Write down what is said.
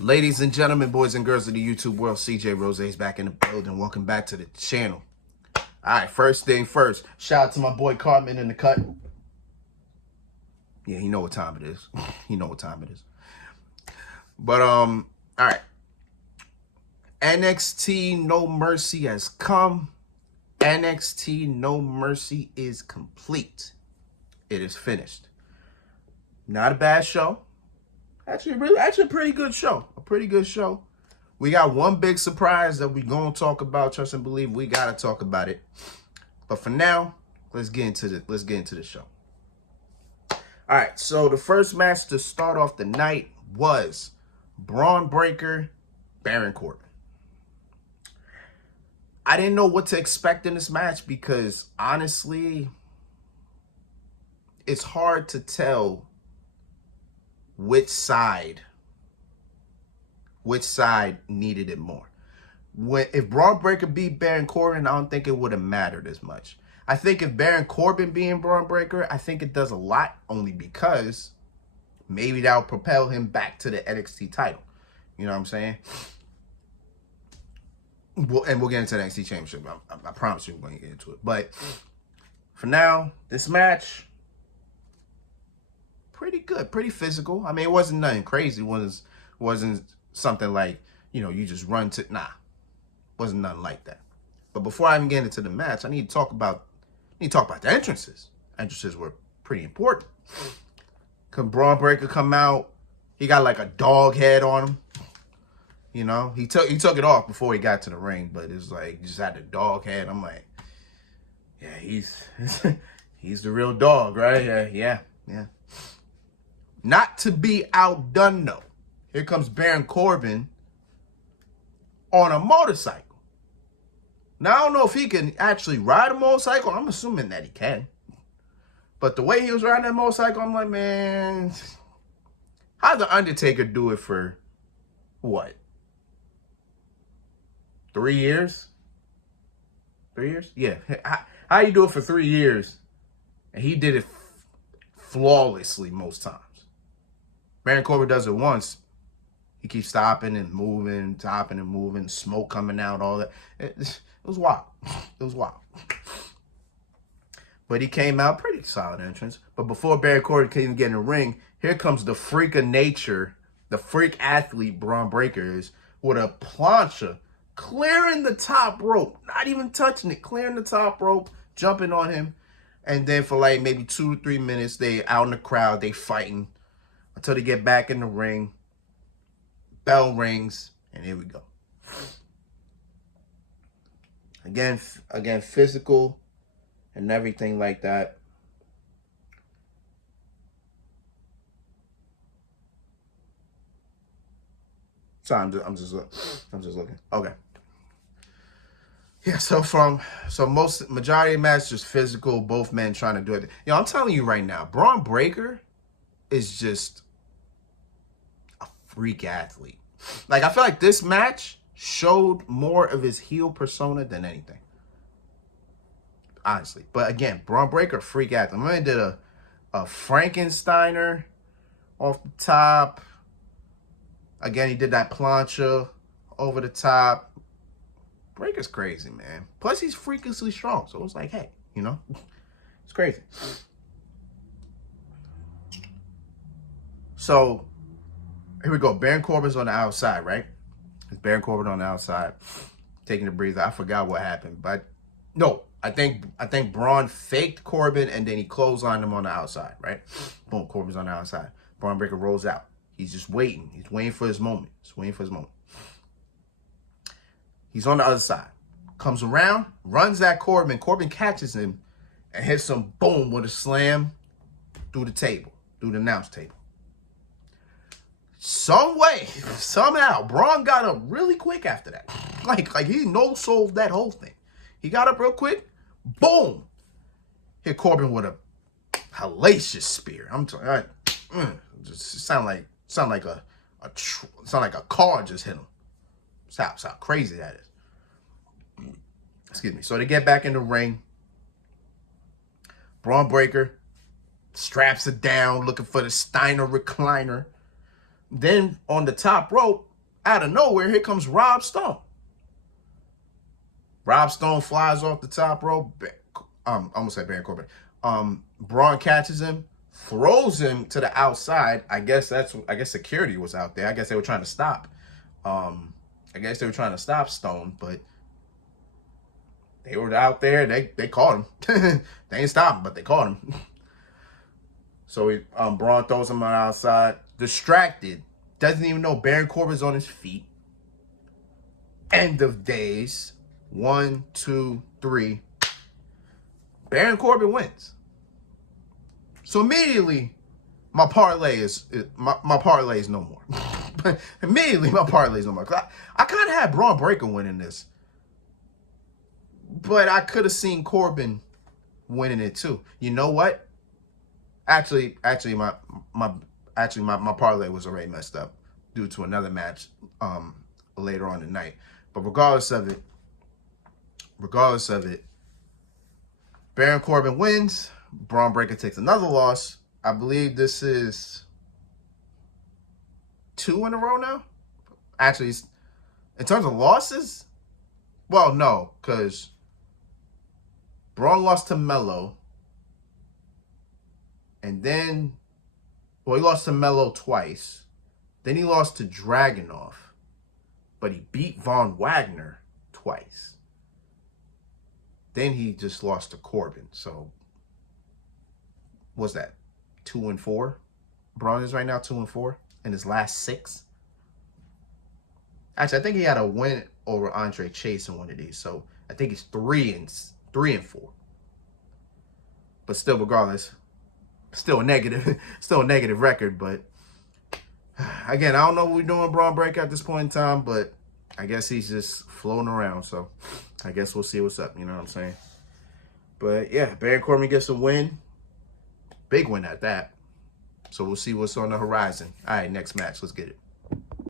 Ladies and gentlemen, boys and girls of the YouTube world, CJ Rose is back in the building. Welcome back to the channel. All right, first thing first, shout out to my boy Corbin in the cut. Yeah, he know what time it is. He know what time it is. But all right. NXT No Mercy has come. NXT No Mercy is complete. It is finished. Not a bad show. Actually a pretty good show. A pretty good show. We got one big surprise that we gonna talk about. Trust and believe, we gotta talk about it. But for now, let's get into the show. All right, so the first match to start off the night was Bron Breakker, Baron Corbin. I didn't know what to expect in this match because honestly, it's hard to tell which side needed it more. If Bron Breakker beat Baron Corbin, I don't think it would have mattered as much. I think if Baron Corbin being Bron Breakker, I think it does a lot, only because maybe that'll propel him back to the NXT title. You know what I'm saying? We'll get into the NXT Championship. I promise you we're going to get into it. But for now, this match, pretty good, pretty physical. I mean, it wasn't nothing crazy. It wasn't something like, you just run to, nah. Wasn't nothing like that. But before I even get into the match, I need to talk about the entrances. Entrances were pretty important. Could Bron Breakker come out? He got like a dog head on him. He took it off before he got to the ring, but it's like he just had the dog head. I'm like, yeah, he's the real dog, right? Yeah. Not to be outdone though. Here comes Baron Corbin on a motorcycle. Now, I don't know if he can actually ride a motorcycle. I'm assuming that he can. But the way he was riding that motorcycle, I'm like, man, how'd The Undertaker do it for, what, 3 years? 3 years? Yeah. How you do it for 3 years? And he did it flawlessly most times. Baron Corbin does it once. He keeps stopping and moving, smoke coming out, all that. It was wild. It was wild. But he came out, pretty solid entrance. But before Baron Corbin can even get in the ring, here comes the freak of nature, the freak athlete Bron Breakker is, with a plancha, clearing the top rope, not even touching it, clearing the top rope, jumping on him. And then for like maybe 2 to 3 minutes, they out in the crowd, they fighting until they get back in the ring. Bell rings, and here we go. Again, physical and everything like that. So I'm just looking. Okay. Yeah, so majority of the match just physical, both men trying to do it. I'm telling you right now, Bron Breakker is just a freak athlete. Like, I feel like this match showed more of his heel persona than anything. Honestly. But again, Bron Breakker, freak athlete. I did a Frankensteiner off the top. Again, he did that plancha over the top. Breaker's crazy, man. Plus, he's freakishly strong. So it was like, hey, it's crazy. So here we go. Baron Corbin's on the outside, right? It's Baron Corbin on the outside, taking a breather. I forgot what happened, but no, I think Bron faked Corbin and then he closed on him on the outside, right? Boom, Corbin's on the outside. Bron Breakker rolls out. He's just waiting. He's waiting for his moment. He's on the other side. Comes around, runs at Corbin. Corbin catches him and hits him, boom, with a slam through the table, through the announce table. Some way, somehow, Bron got up really quick after that. Like he no-sold that whole thing. He got up real quick, boom, hit Corbin with a hellacious spear. I'm telling you, just sound like a car just hit him. That's how crazy that is. Excuse me. So they get back in the ring. Bron Breakker straps it down, looking for the Steiner recliner. Then on the top rope, out of nowhere, here comes Rob Stone. Rob Stone flies off the top rope. I almost said Baron Corbin. Braun catches him, throws him to the outside. I guess security was out there. I guess they were trying to stop. Stone, but they were out there. They caught him. They ain't stopping, but they caught him. So Braun throws him on the outside, distracted, doesn't even know Baron Corbin's on his feet. End of days. 1, 2, 3. Baron Corbin wins. So immediately, my parlay is no more. Immediately, my parlay is no more. I kind of had Braun Breaker winning this, but I could have seen Corbin winning it too. You know what? Actually, my parlay was already messed up due to another match later on tonight. But regardless of it, Baron Corbin wins. Braun Breaker takes another loss. I believe this is 2 in a row now. Actually, in terms of losses, well, no, because Braun lost to Mello. And then, he lost to Mello twice. Then he lost to Dragunov. But he beat Von Wagner twice. Then he just lost to Corbin. So, what's that? 2-4? Braun is right now 2-4 in his last 6. Actually, I think he had a win over Andre Chase in one of these. So, I think he's 3-4. But still, regardless, still a negative record. But again, I don't know what we're doing Braun Breaker at this point in time, but I guess he's just floating around. So I guess we'll see what's up. You know what I'm saying? But yeah, Baron Corbin gets a win. Big win at that. So we'll see what's on the horizon. All right, next match. Let's get it.